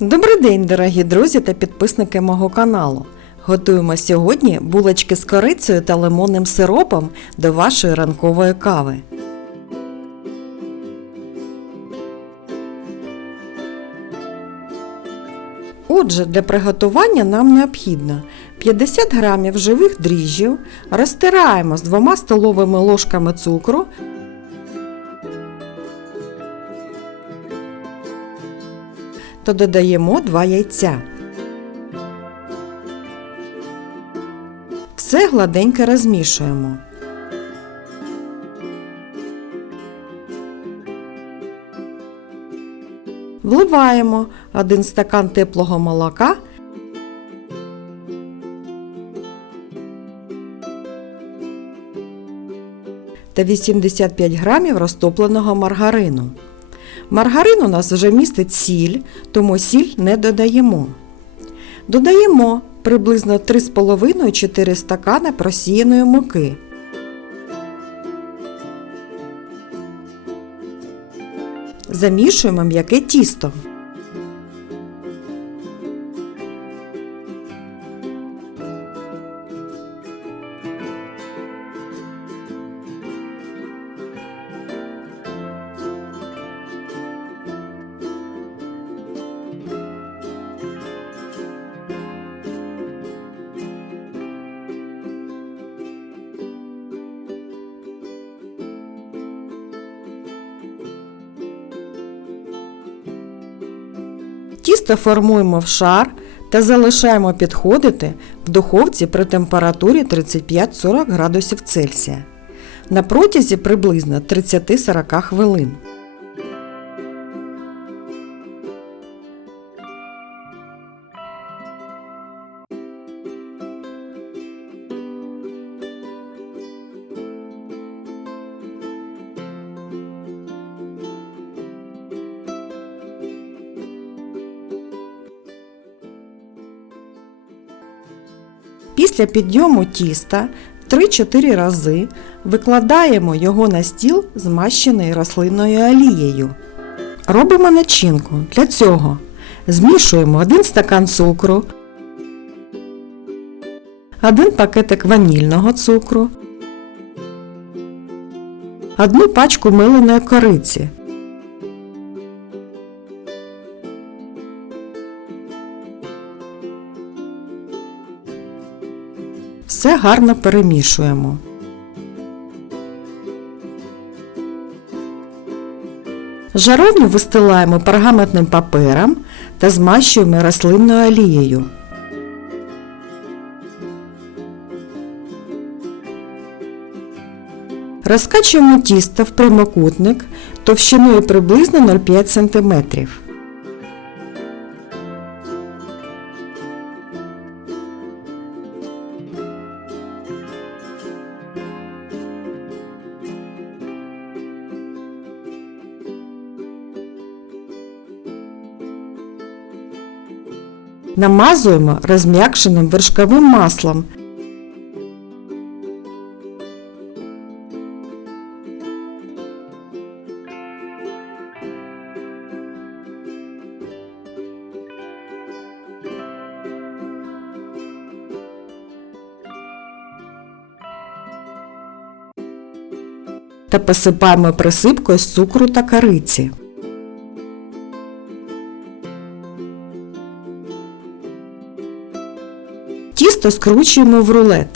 Добрий день, дорогі друзі та підписники мого каналу. Готуємо сьогодні булочки з корицею та лимонним сиропом до вашої ранкової кави. Отже, для приготування нам необхідно 50 грамів живих дріжджів, розтираємо з 2 столовими ложками цукру то додаємо 2 яйця. Все гладенько розмішуємо. Вливаємо 1 стакан теплого молока та 85 грамів розтопленого маргарину. Маргарин у нас вже містить сіль, тому сіль не додаємо. Додаємо приблизно 3,5-4 стакани просіяної муки. Замішуємо м'яке тісто. Тісто формуємо в шар та залишаємо підходити в духовці при температурі 35-40 градусів Цельсія на протязі приблизно 30-40 хвилин. Після підйому тіста 3-4 рази викладаємо його на стіл змащений рослинною олією. Робимо начинку. Для цього змішуємо 1 стакан цукру, 1 пакетик ванільного цукру, 1 пачку миленої кориці. Все гарно перемішуємо. Жаровню вистилаємо пергаментним папером та змащуємо рослинною олією. Розкачуємо тісто в прямокутник товщиною приблизно 0,5 см. Намазуємо розм'якшеним вершковим маслом. Та посипаємо присипкою з цукру та кориці. Тісто скручуємо в рулет.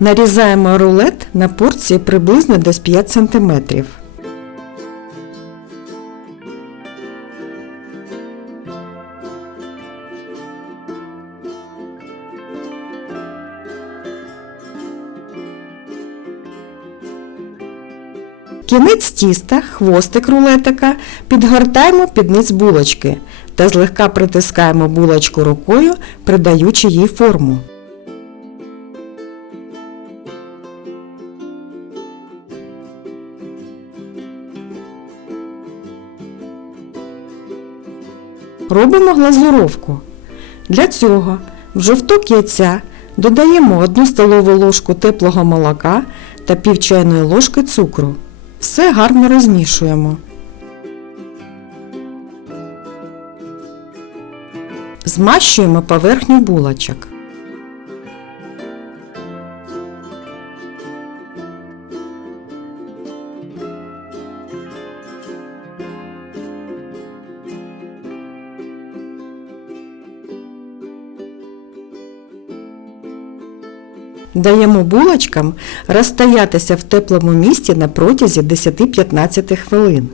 Нарізаємо рулет на порції приблизно десь 5 см. Кінець тіста, хвостик рулетика підгортаємо під низ булочки та злегка притискаємо булочку рукою, придаючи їй форму. Робимо глазуровку. Для цього в жовток яйця додаємо 1 столову ложку теплого молока та пів чайної ложки цукру. Все гарно розмішуємо. Змащуємо поверхню булочок. Даємо булочкам розстоятися в теплому місці на протязі 10-15 хвилин.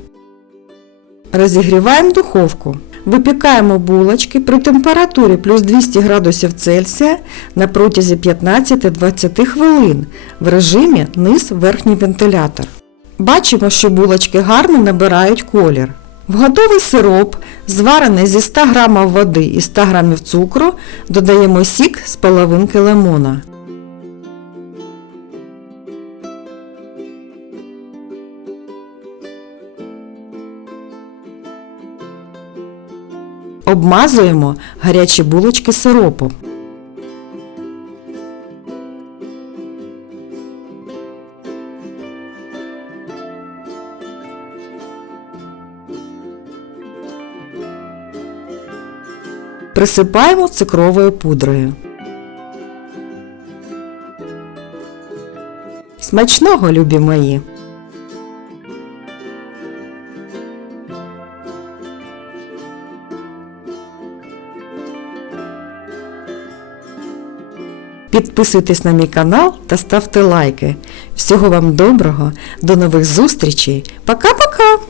Розігріваємо духовку. Випікаємо булочки при температурі плюс 200 градусів Цельсія на протязі 15-20 хвилин в режимі низ-верхній вентилятор. Бачимо, що булочки гарно набирають колір. В готовий сироп, зварений зі 100 г води і 100 г цукру, додаємо сік з половинки лимона. Обмазуємо гарячі булочки сиропом. Присипаємо цукровою пудрою. Смачного, любі мої! Підписуйтесь на мій канал та ставте лайки. Всього вам доброго, до нових зустрічей. Пока-пока!